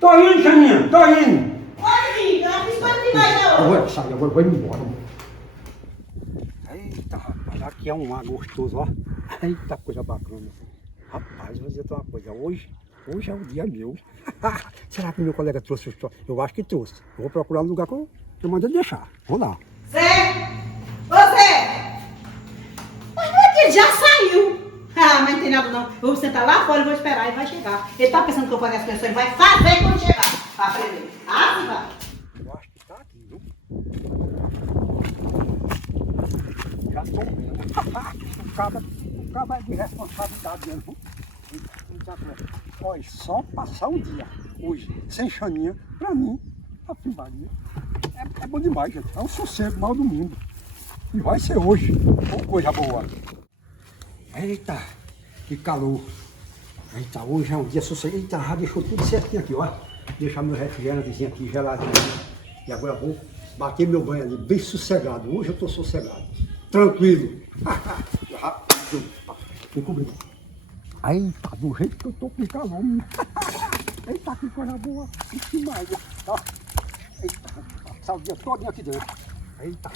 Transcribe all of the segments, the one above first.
Tô indo, Xaninha, tô indo. Olha, filho, eu fiz coisa demais já hoje. Agora sai, agora vou embora. Eita, rapaz, aqui é um ar gostoso, ó. Eita, coisa bacana. Rapaz, vou dizer uma coisa, hoje é o dia meu. Será que meu colega trouxe o estoque? Eu acho que trouxe. Eu vou procurar no lugar que eu mandei deixar. Vou lá. Zé! Ô Zé! Mas não é que ele já saiu. Ah, mas não tem nada não. Eu vou sentar lá fora e vou esperar, ele vai chegar. Ele tá pensando que eu vou fazer as coisas, ele vai fazer quando chegar. Pra aprender. Ah, vai. Eu acho que tá aqui, viu? Já tô vendo. O cabo é de responsabilidade mesmo. Olha, só passar um dia hoje sem Xaninha, pra mim, a primaria é bom demais, gente. É um sossego mal do mundo. E vai ser hoje. Oh, coisa boa. Eita, que calor. Eita, hoje é um dia sossegado. Eita, já deixou tudo certinho aqui, ó. Deixar meu refrigerantezinho aqui geladinho. E agora eu vou bater meu banho ali, bem sossegado. Hoje eu tô sossegado. Tranquilo. Me cobrindo. Eita, do jeito que eu tô com calor. Eita, que coisa boa. Que mais, tá? Eita, passar o dia todo aqui dentro. Eita.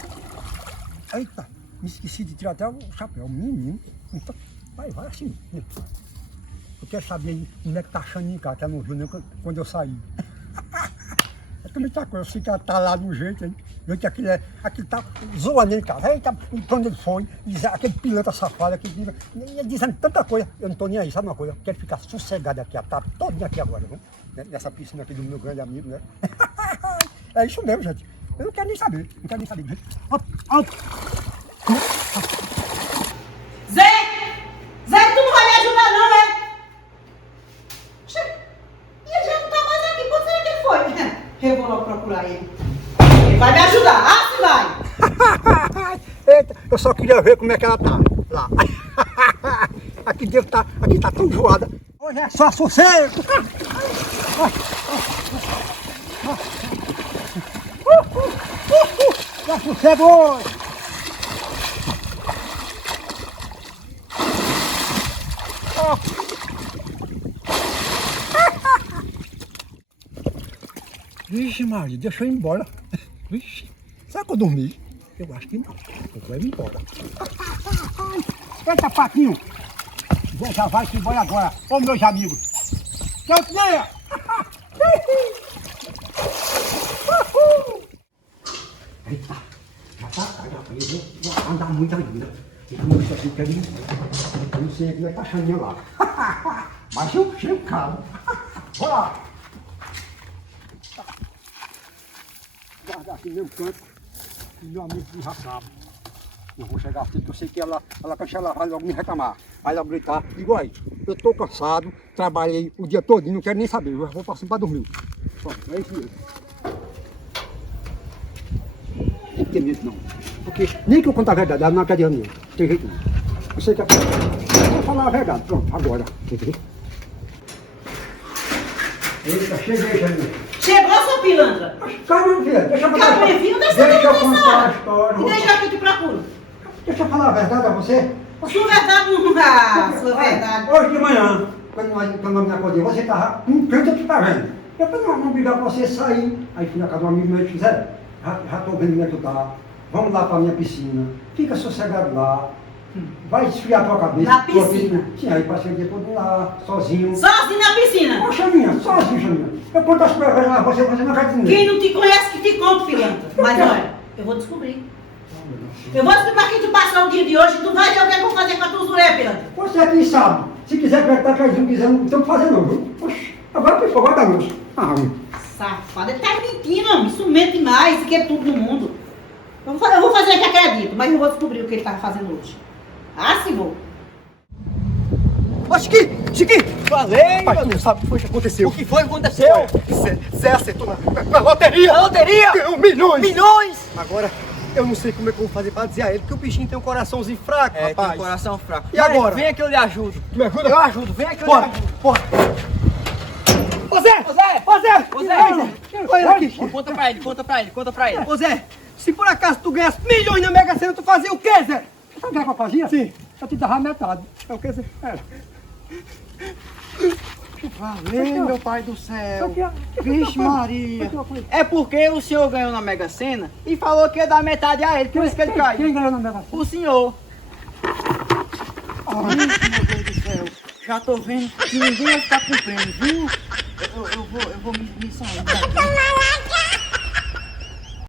Eita, me esqueci de tirar até o chapéu. Menino. Então, vai assim. Eu quero saber aí como é que tá a Xaninha em casa, que ela não viu nem quando eu saí. É que muita coisa, eu sei que ela tá lá no jeito, hein? Eu que aquele tá zoando em casa. Eita, quando ele foi, aquele pilantra safado, aquele dizendo tanta coisa. Eu não tô nem aí, sabe uma coisa? Eu quero ficar sossegado aqui, a tarde todinha aqui agora, viu? Nessa piscina aqui do meu grande amigo, né? É isso mesmo, gente. Eu não quero nem saber, não quero nem saber. Zé! Zé, tu não vai me ajudar não, é? E ele já não tá mais aqui, quando será que ele foi? Eu vou logo procurar ele. Ele vai me ajudar, ah, se vai! Eita, eu só queria ver como é que ela tá lá. Aqui dentro tá, aqui tá tão enjoada. Hoje é só sossego. Só sossego hoje. Vixe, Maria, deixa eu ir embora. Vixe, será que eu dormi? Eu acho que não. Eu vou ir embora. Eita, Paquinho! Já vai se embora agora. Ô, meus amigos. Tchau, tia! Eita, já tá tarde, rapaz. Eu vou andar muito ainda. Eu não sei aqui vai estar a Xaninha lá. Mas eu chego calmo. Bora! Guardar aqui no meu canto, e meu amigo já sabe. Eu vou chegar assim, que eu sei que ela quando ela vai logo me reclamar. Vai logo gritar, digo aí, eu tô cansado, trabalhei o dia todo, não quero nem saber, eu vou passando para dormir. Pronto, é isso mesmo. Não tem que ter medo não, porque nem que eu contar a verdade, ela não acredita não, tem jeito não. Eu sei que eu vou falar a verdade, pronto, agora, entendeu? Eita, cheguei, Xaninha. Chegou, seu pilantra? Calma, filha, deixa eu contar. Calma, meu filho, Deixa eu contar a história. E deixa que eu te procuro. Deixa eu falar a verdade a você. Sua verdade não dá, sua verdade. Hoje de manhã, quando eu me acordei, você estava num canto aqui pra vendo. Eu falei, não brigar pra você sair. Aí fui na casa de um amigo meu e disse, Zé, já tô vendo como é que tu tá. Vamos lá pra minha piscina. Fica sossegado lá. Vai esfriar a tua cabeça. Na piscina? Sim, aí passei o dia todo lá, sozinho. Sozinho na piscina? Ô, Xaninha, sozinho, Xaninha. Eu conto as coisas pra você não quer dizer. Quem não te conhece que te conta, pilantra. Mas olha, eu vou descobrir. Eu vou descobrir pra quem tu passar o dia de hoje, tu vai ver o que eu vou fazer com a tua zuré, pilantra. Você aqui sabe. Se quiser acreditar que não quiser, não tem o que fazer não, viu? Oxi, agora foi fogo, tá luz. Safado, ele tá mentindo, homem. Isso mente demais, isso aqui é tudo no mundo. Eu vou fazer que acredito, mas eu vou descobrir o que ele tá fazendo hoje. Ah, sim, vou. Ô, Chiquinho! Falei, Pai, meu tu Deus. sabe o que foi que aconteceu? O que foi que aconteceu? Zé acertou na loteria! Na loteria? Ganhou milhões! Milhões! Agora, eu não sei como é que eu vou fazer pra dizer a ele, porque o bichinho tem um coraçãozinho fraco, É, rapaz. tem um coração fraco. E agora? Vem que eu lhe ajudo. Tu me ajuda? Eu ajudo, vem que eu lhe Bora, ajudo. bora! Ô Zé! Ô Zé! Ô Zé! Ô Zé! Olha aqui! Conta pra ele, conta pra ele, conta pra ele. Ô Zé, se por acaso tu ganhasse milhões na Mega Sena, tu fazia o quê, Zé? Sabe o que eu fazia? Sim. Eu te dava metade. É o que, Zé? Valeu, meu pai do céu. Aqui, ó. Vixe Maria. Aqui, ó, foi. É porque o senhor ganhou na Mega Sena e falou que ia dar metade a ele, por isso que ele Quem caiu. ganhou na Mega Sena? O senhor. Vixe, meu Deus do céu. Já tô vendo que ninguém está cumprindo, viu? Eu vou me sair daqui.